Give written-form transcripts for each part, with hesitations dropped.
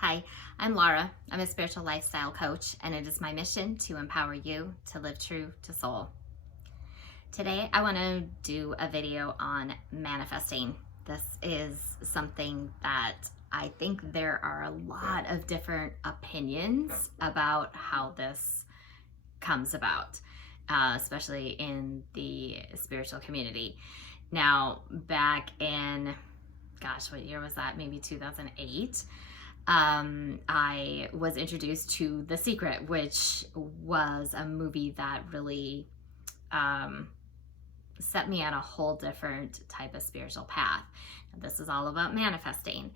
Hi, I'm Laura. I'm a spiritual lifestyle coach, and it is my mission to empower you to live true to soul. Today, I want to do a video on manifesting. This is something that I think there are a lot of different opinions about how this comes about, especially in the spiritual community. Now, back in, gosh, what year was that? Maybe 2008. I was introduced to The Secret, which was a movie that really set me on a whole different type of spiritual path. This is all about manifesting.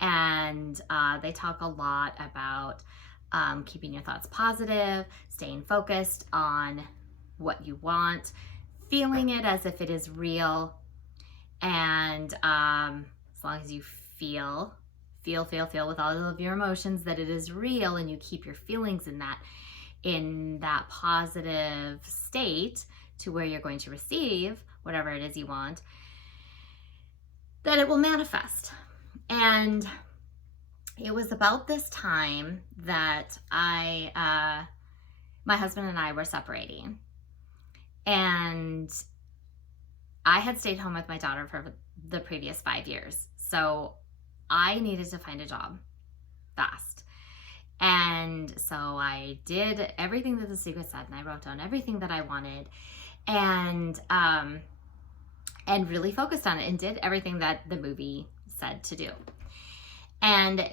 And they talk a lot about keeping your thoughts positive, staying focused on what you want, feeling it as if it is real. And as long as you feel with all of your emotions that it is real, and you keep your feelings in that positive state to where you're going to receive whatever it is you want, that it will manifest. And it was about this time that my husband and I were separating, and I had stayed home with my daughter for the previous 5 years. So I needed to find a job fast. And so I did everything that The Secret said, and I wrote down everything that I wanted, and really focused on it and did everything that the movie said to do. And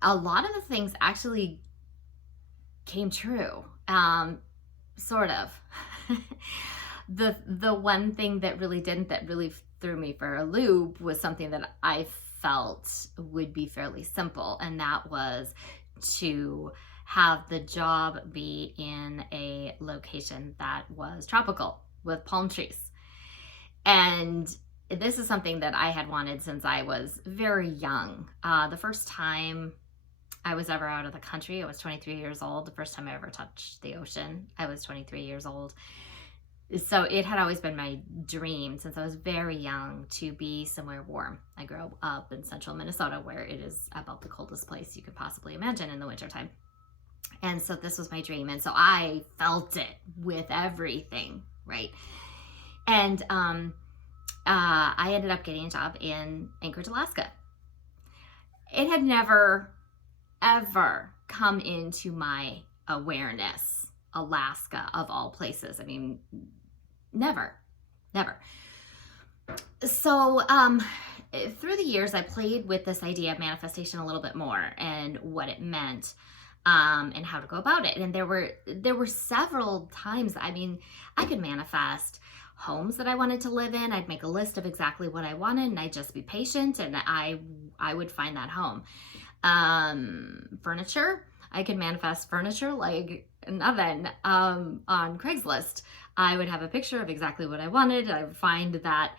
a lot of the things actually came true, sort of. The one thing that really didn't, that really threw me for a loop, was something that I felt would be fairly simple, and that was to have the job be in a location that was tropical with palm trees. And this is something that I had wanted since I was very young. The first time I was ever out of the country, I was 23 years old. The first time I ever touched the ocean, I was 23 years old. So it had always been my dream since I was very young to be somewhere warm. I grew up in central Minnesota, where it is about the coldest place you could possibly imagine in the wintertime. And so this was my dream. And so I felt it with everything, right? And I ended up getting a job in Anchorage, Alaska. It had never, ever come into my awareness, Alaska of all places. I mean, never. So through the years, I played with this idea of manifestation a little bit more, and what it meant, and how to go about it. And there were several times, I mean, I could manifest homes that I wanted to live in. I'd make a list of exactly what I wanted, and I'd just be patient, and I would find that home. Furniture, I could manifest furniture like an oven on Craigslist. I would have a picture of exactly what I wanted. I would find that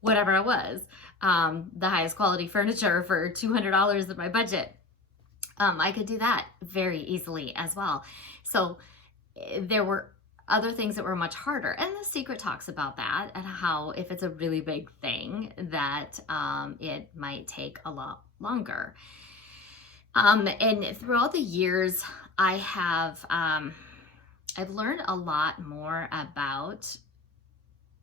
whatever it was, the highest quality furniture for $200 in my budget. I could do that very easily as well. So there were other things that were much harder. And The Secret talks about that, and how if it's a really big thing, that it might take a lot longer. And throughout the years, I've learned a lot more about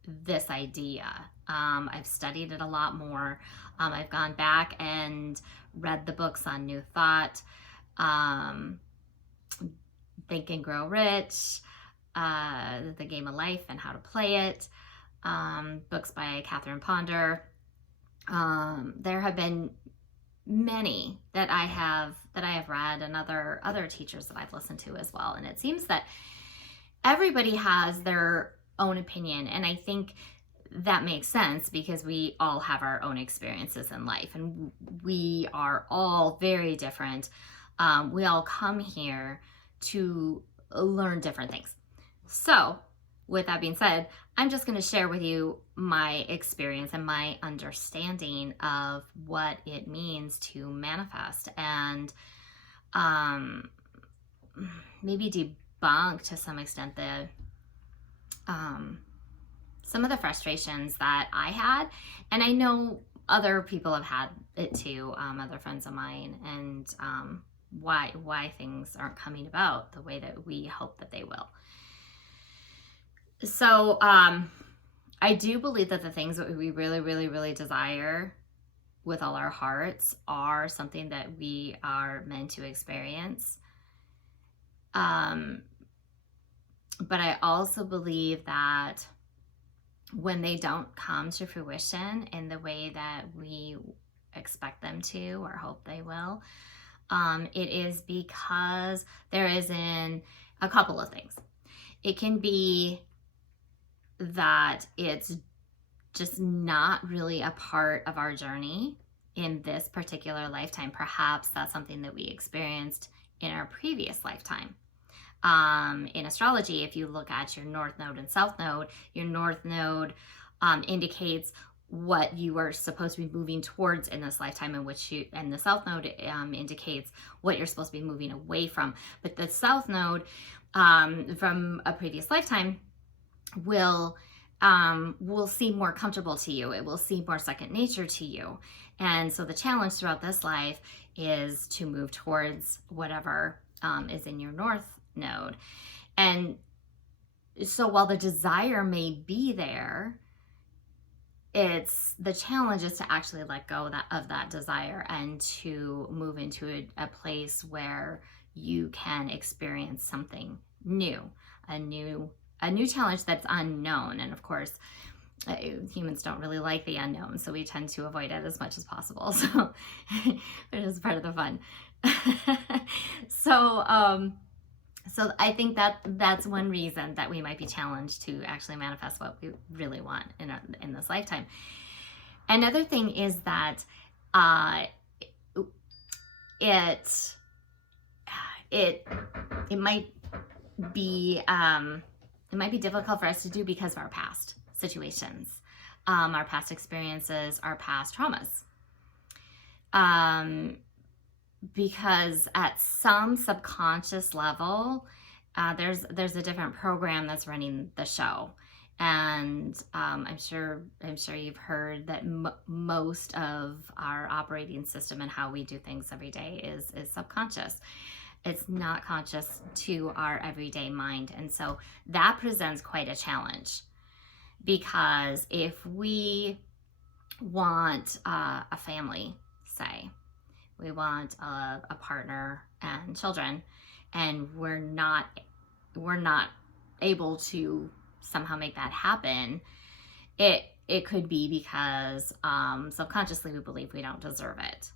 this idea. I've studied it a lot more. I've gone back and read the books on New Thought, Think and Grow Rich, The Game of Life and How to Play It, books by Catherine Ponder. There have been many that I have read, and other teachers that I've listened to as well. And it seems that everybody has their own opinion, and I think that makes sense, because we all have our own experiences in life, and we are all very different. We all come here to learn different things. So with that being said, I'm just going to share with you my experience and my understanding of what it means to manifest, and maybe debunk to some extent some of the frustrations that I had. And I know other people have had it too, other friends of mine, and why things aren't coming about the way that we hope that they will. So I do believe that the things that we really, really, really desire with all our hearts are something that we are meant to experience. But I also believe that when they don't come to fruition in the way that we expect them to or hope they will, it is because there is in a couple of things. It can be that it's just not really a part of our journey in this particular lifetime. Perhaps that's something that we experienced in our previous lifetime. In astrology, if you look at your north node and south node, your north node indicates what you are supposed to be moving towards in this lifetime, and the south node indicates what you're supposed to be moving away from. But the south node from a previous lifetime will seem more comfortable to you. It will seem more second nature to you. And so the challenge throughout this life is to move towards whatever is in your north node. And so while the desire may be there, it's the challenge is to actually let go of that desire and to move into a place where you can experience something new, a new challenge that's unknown. And of course, humans don't really like the unknown, so we tend to avoid it as much as possible. So it is part of the fun. So I think that's one reason that we might be challenged to actually manifest what we really want in this lifetime. Another thing is that it might be difficult for us to do because of our past situations, our past experiences, our past traumas. Because at some subconscious level, there's a different program that's running the show, and I'm sure you've heard that most of our operating system and how we do things every day is subconscious. It's not conscious to our everyday mind, and so that presents quite a challenge, because if we want a family, say, we want a partner and children, and we're not able to somehow make that happen, it could be because subconsciously we believe we don't deserve it.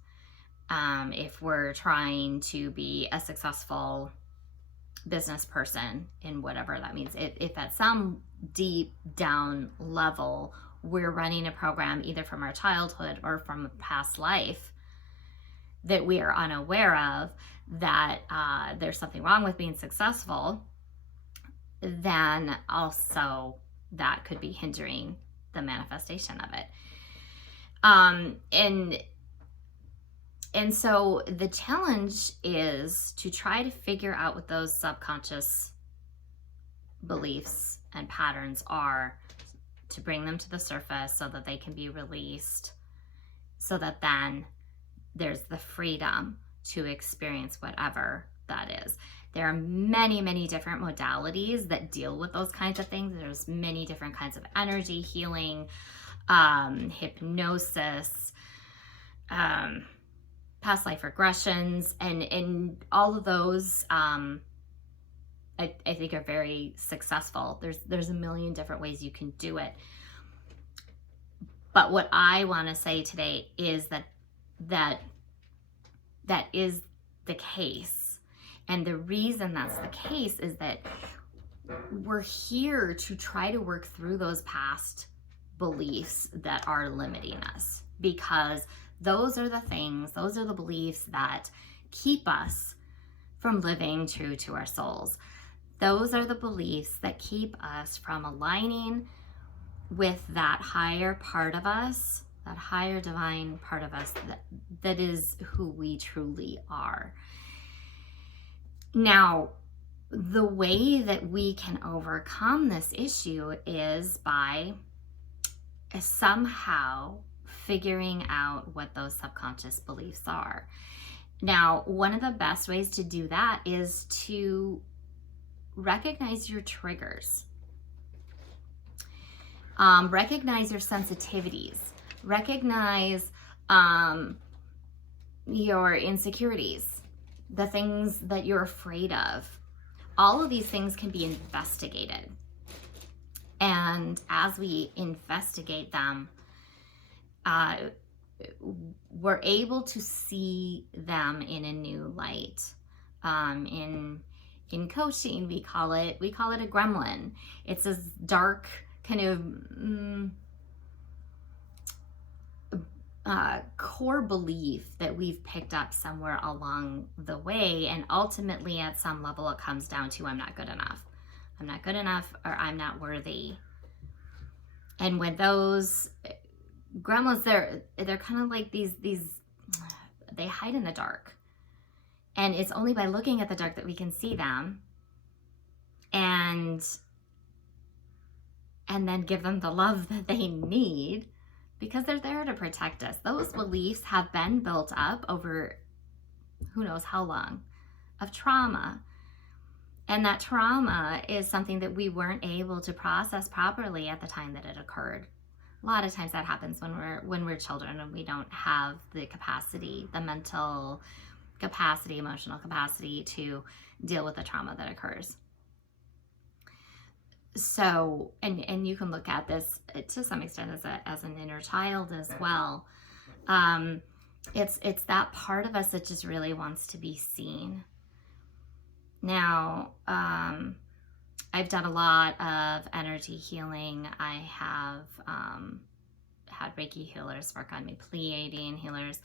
If we're trying to be a successful business person, in whatever that means, if at some deep down level we're running a program either from our childhood or from a past life that we are unaware of, that there's something wrong with being successful, then also that could be hindering the manifestation of it. And so the challenge is to try to figure out what those subconscious beliefs and patterns are, to bring them to the surface so that they can be released, so that then there's the freedom to experience whatever that is. There are many, many different modalities that deal with those kinds of things. There's many different kinds of energy healing, hypnosis, past life regressions, and all of those I think are very successful. There's a million different ways you can do it. But what I want to say today is that is the case. And the reason that's the case is that we're here to try to work through those past beliefs that are limiting us, because those are the beliefs that keep us from living true to our souls. Those are the beliefs that keep us from aligning with that higher part of us, that higher divine part of us that is who we truly are. Now, the way that we can overcome this issue is by somehow figuring out what those subconscious beliefs are. Now, one of the best ways to do that is to recognize your triggers. Recognize your sensitivities. Recognize your insecurities, the things that you're afraid of. All of these things can be investigated. And as we investigate them, we're able to see them in a new light. In coaching, we call it a gremlin. It's this dark kind of core belief that we've picked up somewhere along the way, and ultimately at some level it comes down to I'm not good enough. I'm not good enough, or I'm not worthy. And when those gremlins, they're kind of like these they hide in the dark. And it's only by looking at the dark that we can see them and then give them the love that they need, because they're there to protect us. Those beliefs have been built up over who knows how long of trauma. And that trauma is something that we weren't able to process properly at the time that it occurred. A lot of times that happens when we're children and we don't have the capacity, the mental capacity, emotional capacity to deal with the trauma that occurs. So, and you can look at this to some extent as an inner child as well. It's that part of us that just really wants to be seen. Now, I've done a lot of energy healing. I have had Reiki healers work on me, Pleiadian healers,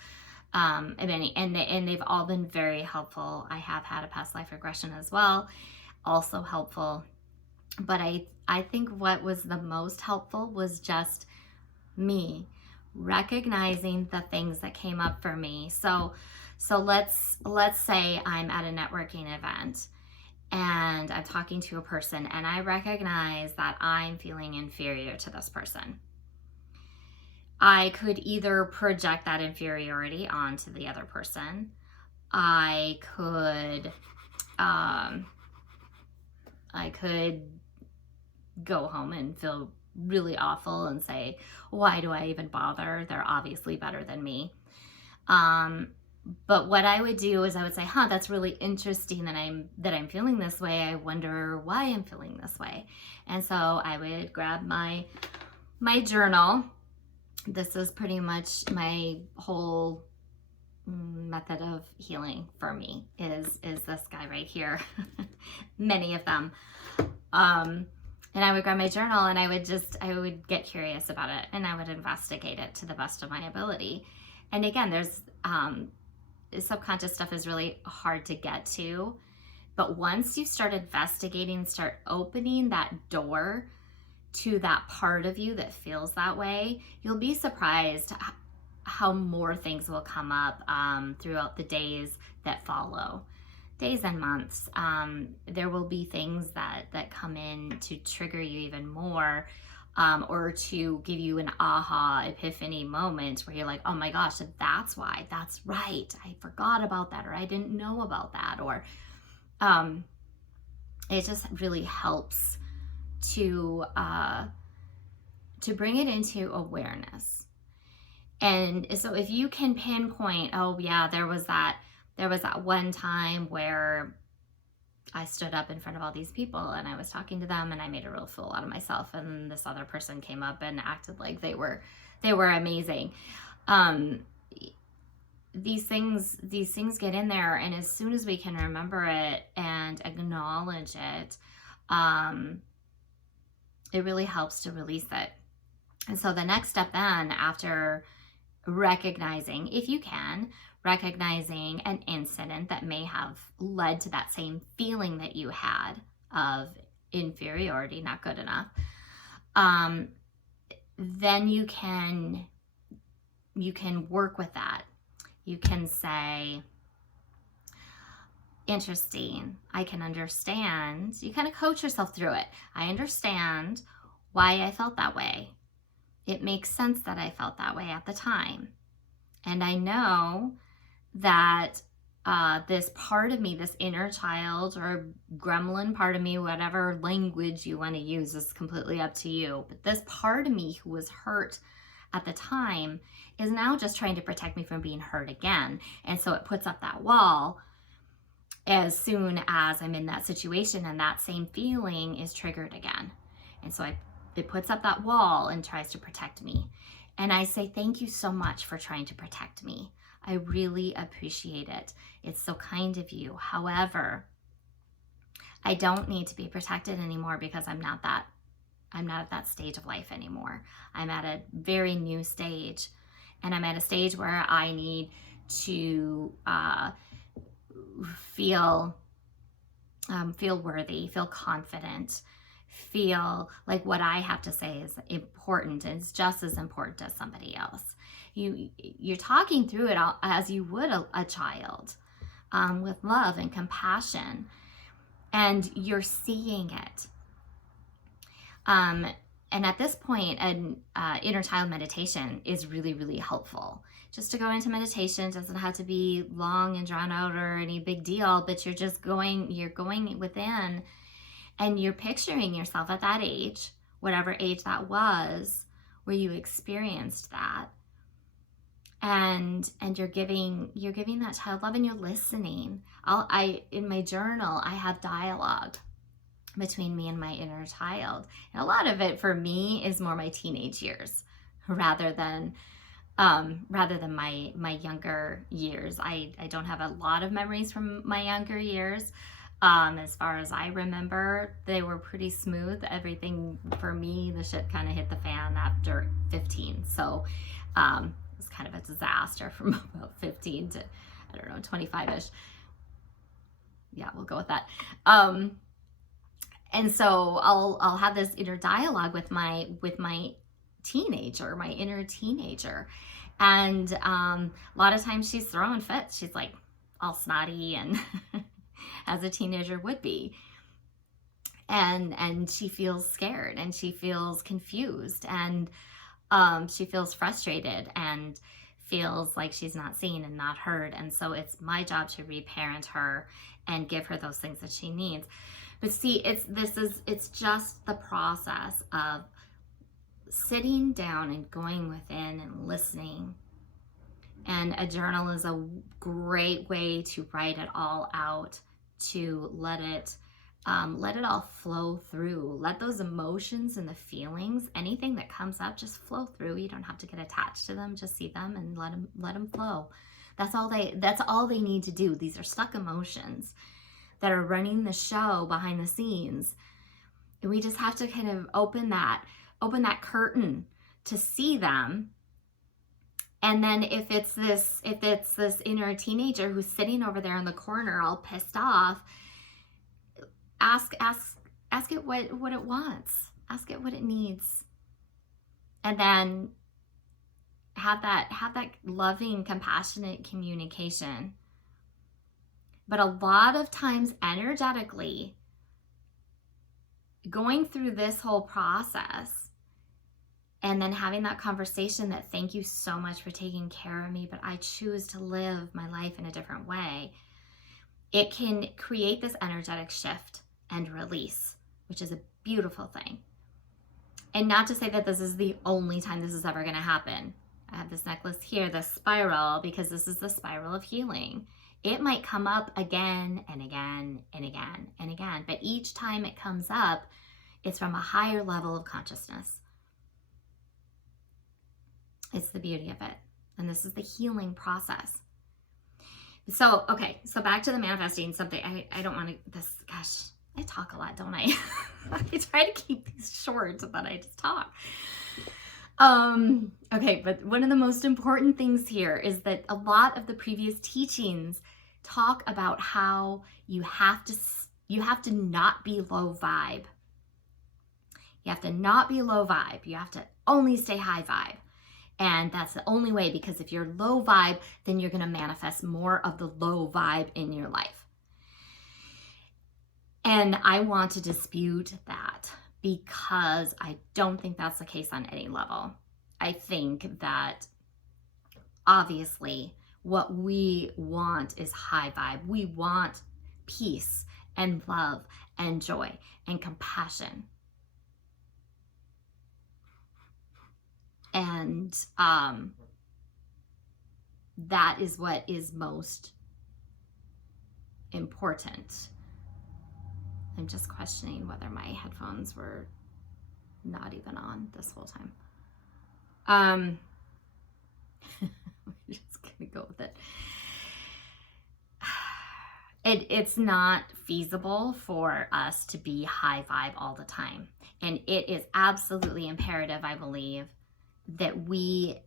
and they've all been very helpful. I have had a past life regression as well, also helpful. But I think what was the most helpful was just me recognizing the things that came up for me. So let's say I'm at a networking event and I'm talking to a person and I recognize that I'm feeling inferior to this person. I could either project that inferiority onto the other person. I could go home and feel really awful and say, why do I even bother? They're obviously better than me. But what I would do is I would say, that's really interesting that I'm feeling this way. I wonder why I'm feeling this way. And so I would grab my journal. This is pretty much my whole method of healing for me is this guy right here. Many of them. And I would grab my journal and I would get curious about it and I would investigate it to the best of my ability. And again, there's subconscious stuff is really hard to get to, but once you start investigating, start opening that door to that part of you that feels that way, you'll be surprised how more things will come up throughout the days that follow. Days and months. There will be things that come in to trigger you even more, or to give you an aha epiphany moment where you're like, oh my gosh, that's why, that's right, I forgot about that, or I didn't know about that, or it just really helps to bring it into awareness. And so if you can pinpoint, oh yeah, there was that one time where I stood up in front of all these people and I was talking to them and I made a real fool out of myself, and this other person came up and acted like they were amazing. These things get in there, and as soon as we can remember it and acknowledge it, it really helps to release it. And so the next step then, after recognizing, if you can, recognizing an incident that may have led to that same feeling that you had of inferiority, not good enough, then you can work with that. You can say, interesting, I can understand. You kind of coach yourself through it. I understand why I felt that way. it makes sense that I felt that way at the time. And I know that this part of me, this inner child or gremlin part of me, whatever language you want to use is completely up to you. But this part of me who was hurt at the time is now just trying to protect me from being hurt again. And so it puts up that wall as soon as I'm in that situation, and that same feeling is triggered again. And so it puts up that wall and tries to protect me. And I say, thank you so much for trying to protect me. I really appreciate it. It's so kind of you. However, I don't need to be protected anymore because I'm not at that stage of life anymore. I'm at a very new stage, and I'm at a stage where I need to feel worthy, feel confident, feel like what I have to say is important and it's just as important as somebody else. You're talking through it all as you would a child, with love and compassion, and you're seeing it. And at this point, an inner child meditation is really, really helpful. Just to go into meditation doesn't have to be long and drawn out or any big deal, but you're going within, and you're picturing yourself at that age, whatever age that was, where you experienced that. And you're giving that child love, and you're listening. In my journal, I have dialogue between me and my inner child. And a lot of it for me is more my teenage years rather than my younger years. I don't have a lot of memories from my younger years. As far as I remember, they were pretty smooth. Everything for me, the shit kind of hit the fan after 15. So it was kind of a disaster from about 15 to, I don't know, 25-ish. Yeah, we'll go with that. And so I'll have this inner dialogue with my teenager, my inner teenager. And a lot of times she's throwing fits. She's like all snotty and as a teenager would be. And she feels scared, and she feels confused, and she feels frustrated and feels like she's not seen and not heard. And so it's my job to reparent her and give her those things that she needs. But see, it's just the process of sitting down and going within and listening. And a journal is a great way to write it all out, to let it all flow through. Let those emotions and the feelings, anything that comes up, just flow through. You don't have to get attached to them. Just see them and let them flow. That's all they need to do. These are stuck emotions that are running the show behind the scenes. And we just have to kind of open that curtain to see them. And then if it's this inner teenager who's sitting over there in the corner all pissed off, ask it what it wants. Ask it what it needs. And then have that loving, compassionate communication. But a lot of times energetically, going through this whole process and then having that conversation that thank you so much for taking care of me, but I choose to live my life in a different way, it can create this energetic shift and release, which is a beautiful thing. And not to say that this is the only time this is ever going to happen. I have this necklace here, this spiral, because this is the spiral of healing. It might come up again and again and again and again, but each time it comes up, it's from a higher level of consciousness. It's the beauty of it. And this is the healing process. So, okay, so back to the manifesting something. I don't want to, gosh, I talk a lot, don't I? I try to keep these short so that I just talk. Okay, but one of the most important things here is that a lot of the previous teachings talk about how you have to not be low vibe. You have to not be low vibe. You have to only stay high vibe. And that's the only way, because if you're low vibe, then you're going to manifest more of the low vibe in your life. And I want to dispute that, because I don't think that's the case on any level. I think that obviously what we want is high vibe. We want peace and love and joy and compassion. And that is what is most important. I'm just questioning whether my headphones were not even on this whole time. I'm just gonna go with it. It's not feasible for us to be high vibe all the time. And it is absolutely imperative, I believe, that we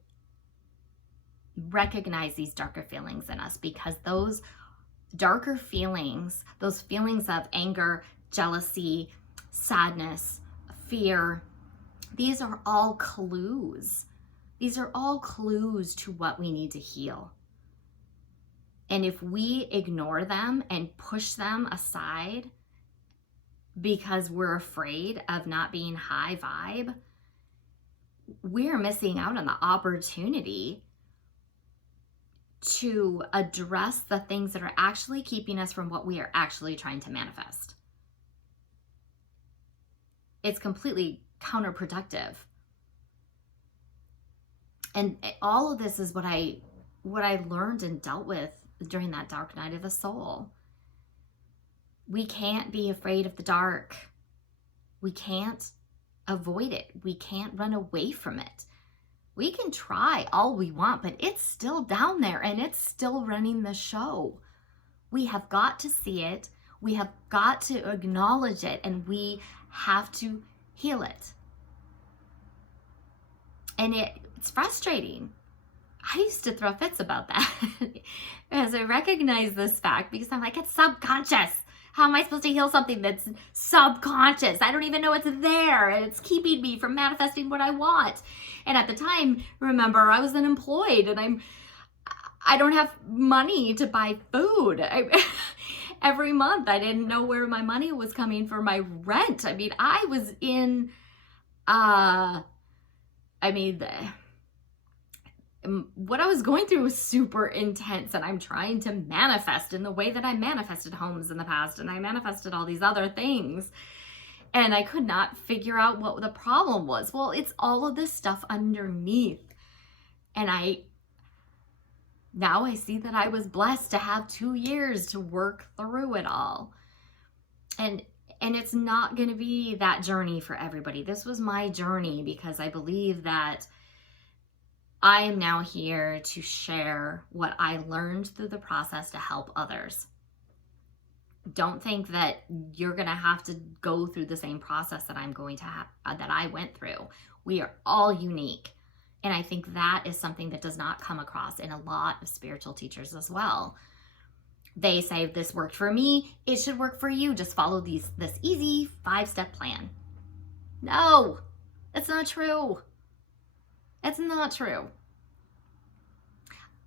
recognize these darker feelings in us, because those darker feelings, those feelings of anger, jealousy, sadness, fear, these are all clues. These are all clues to what we need to heal. And if we ignore them and push them aside because we're afraid of not being high vibe, we're missing out on the opportunity to address the things that are actually keeping us from what we are actually trying to manifest. It's completely counterproductive. And all of this is what I learned and dealt with during that dark night of the soul. We can't be afraid of the dark. We can't avoid it. We can't run away from it. We can try all we want, but it's still down there and it's still running the show. We have got to see it. We have got to acknowledge it, and we have to heal it. And it's frustrating. I used to throw fits about that as I recognize this fact, because I'm like, it's subconscious. How am I supposed to heal something that's subconscious? I don't even know it's there, and it's keeping me from manifesting what I want. And at the time, remember, I was unemployed, and I don't have money to buy food. Every month, I didn't know where my money was coming for my rent. I mean, I was in, what I was going through was super intense, and I'm trying to manifest in the way that I manifested homes in the past, and I manifested all these other things, and I could not figure out what the problem was. Well, it's all of this stuff underneath, and now I see that I was blessed to have 2 years to work through it all, and it's not going to be that journey for everybody. This was my journey, because I believe that I am now here to share what I learned through the process to help others. Don't think that you're going to have to go through the same process that I'm going to have, that I went through. We are all unique. And I think that is something that does not come across in a lot of spiritual teachers as well. They say, this worked for me, it should work for you. Just follow this easy 5-step plan. No, it's not true. It's not true.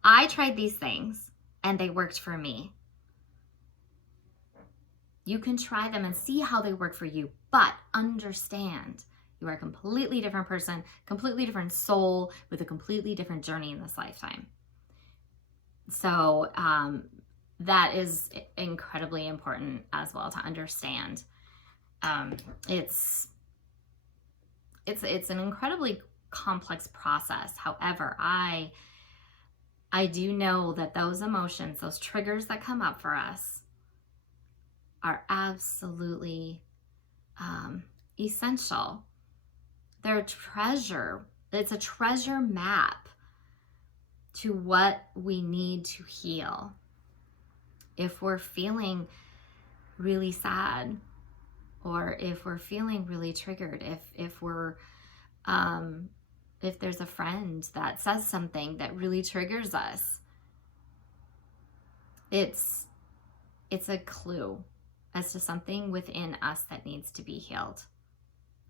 I tried these things and they worked for me. You can try them and see how they work for you, but understand you are a completely different person, completely different soul with a completely different journey in this lifetime. So that is incredibly important as well to understand. It's an incredibly complex process. However, I do know that those emotions, those triggers that come up for us, are absolutely essential. They're a treasure. It's a treasure map to what we need to heal. If we're feeling really sad, or if we're feeling really triggered, if we're if there's a friend that says something that really triggers us, it's a clue as to something within us that needs to be healed.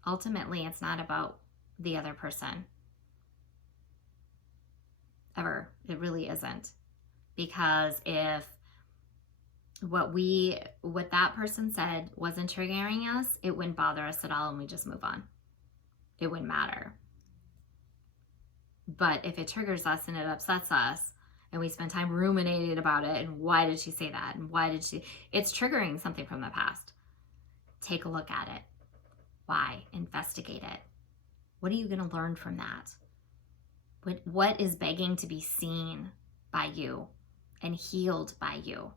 Ultimately, it's not about the other person. Ever. It really isn't. Because if what that person said wasn't triggering us, it wouldn't bother us at all, and we just move on. It wouldn't matter. But if it triggers us and it upsets us, and we spend time ruminating about it, and why did she say that? And why did she? It's triggering something from the past. Take a look at it. Why? Investigate it. What are you going to learn from that? What is begging to be seen by you and healed by you?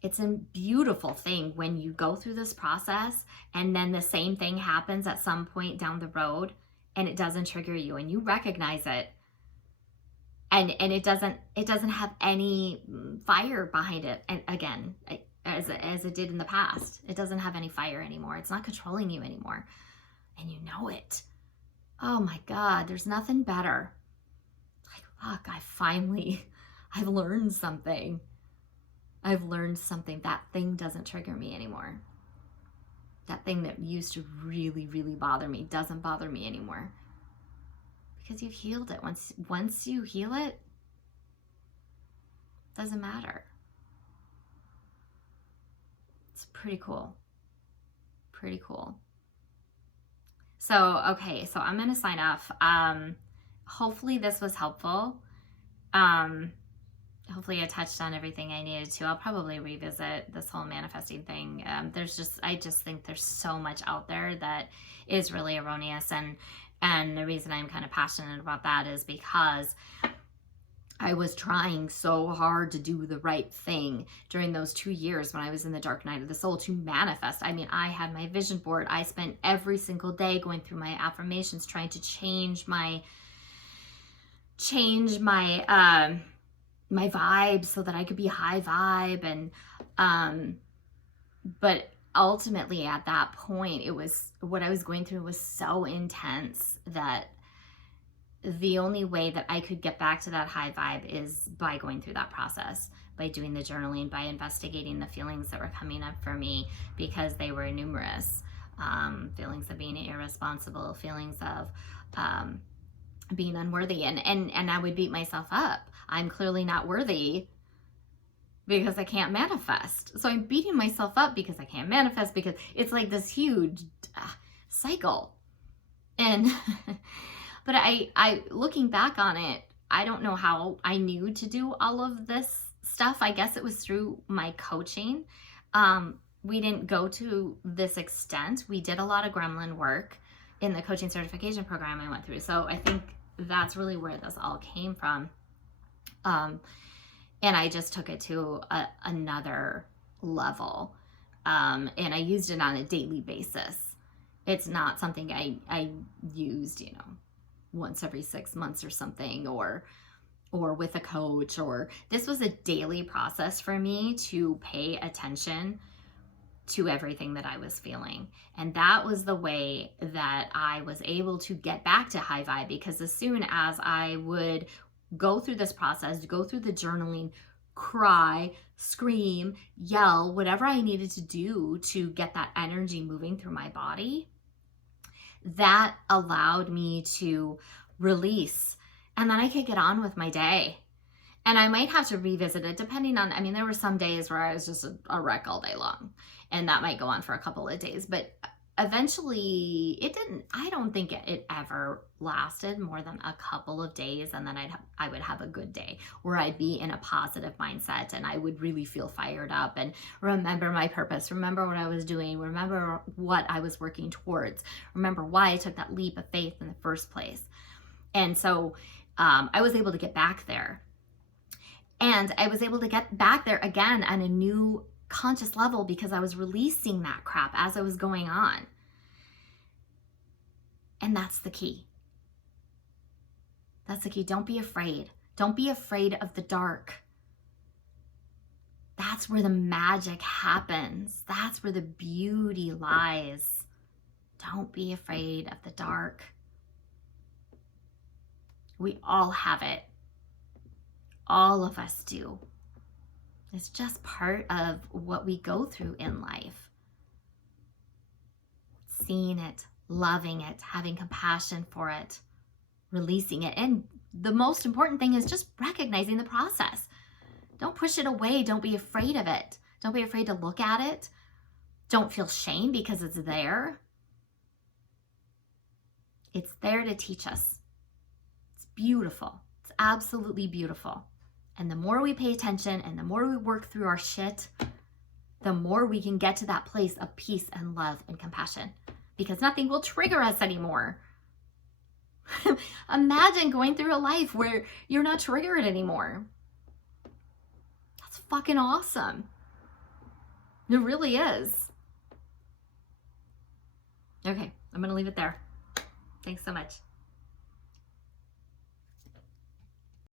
It's a beautiful thing when you go through this process and then the same thing happens at some point down the road and it doesn't trigger you and you recognize it. And it doesn't have any fire behind it. And again, as it did in the past, it doesn't have any fire anymore. It's not controlling you anymore. And you know it. Oh my God, there's nothing better. Like, look, I've learned something. I've learned something. That thing doesn't trigger me anymore. That thing that used to really, really bother me doesn't bother me anymore. Because you've healed it. Once you heal it, it doesn't matter. It's pretty cool. Pretty cool. So, okay, so I'm going to sign off. Hopefully this was helpful. Hopefully I touched on everything I needed to. I'll probably revisit this whole manifesting thing. I just think there's so much out there that is really erroneous. And the reason I'm kind of passionate about that is because I was trying so hard to do the right thing during those 2 years when I was in the dark night of the soul to manifest. I mean, I had my vision board. I spent every single day going through my affirmations, trying to change my vibe so that I could be high vibe. And, but ultimately at that point, what I was going through was so intense that the only way that I could get back to that high vibe is by going through that process, by doing the journaling, by investigating the feelings that were coming up for me, because they were numerous. Feelings of being irresponsible, feelings of being unworthy. And I would beat myself up. I'm clearly not worthy because I can't manifest. So I'm beating myself up because I can't manifest, because it's like this huge cycle. And but I looking back on it, I don't know how I knew to do all of this stuff. I guess it was through my coaching. We didn't go to this extent. We did a lot of gremlin work in the coaching certification program I went through. So I think that's really where this all came from. And I just took it to another level. And I used it on a daily basis. It's not something I used, once every 6 months or something, or with a coach, or this was a daily process for me to pay attention to everything that I was feeling. And that was the way that I was able to get back to high vibe, because as soon as I would go through this process, go through the journaling, cry, scream, yell, whatever I needed to do to get that energy moving through my body, that allowed me to release. And then I could get on with my day. And I might have to revisit it depending on, there were some days where I was just a wreck all day long. And that might go on for a couple of days. But eventually I don't think it ever lasted more than a couple of days. And then I would have a good day where I'd be in a positive mindset and I would really feel fired up and remember my purpose, remember what I was doing, remember what I was working towards, remember why I took that leap of faith in the first place. And so I was able to get back there. And I was able to get back there again on a new conscious level because I was releasing that crap as I was going on. And that's the key. That's the key. Don't be afraid. Don't be afraid of the dark. That's where the magic happens. That's where the beauty lies. Don't be afraid of the dark. We all have it. All of us do. It's just part of what we go through in life. Seeing it, loving it, having compassion for it, releasing it. And the most important thing is just recognizing the process. Don't push it away. Don't be afraid of it. Don't be afraid to look at it. Don't feel shame because it's there. It's there to teach us. beautiful. It's absolutely beautiful. And the more we pay attention and the more we work through our shit, the more we can get to that place of peace and love and compassion, because nothing will trigger us anymore. Imagine going through a life where you're not triggered anymore. That's fucking awesome. It really is. Okay, I'm going to leave it there. Thanks so much.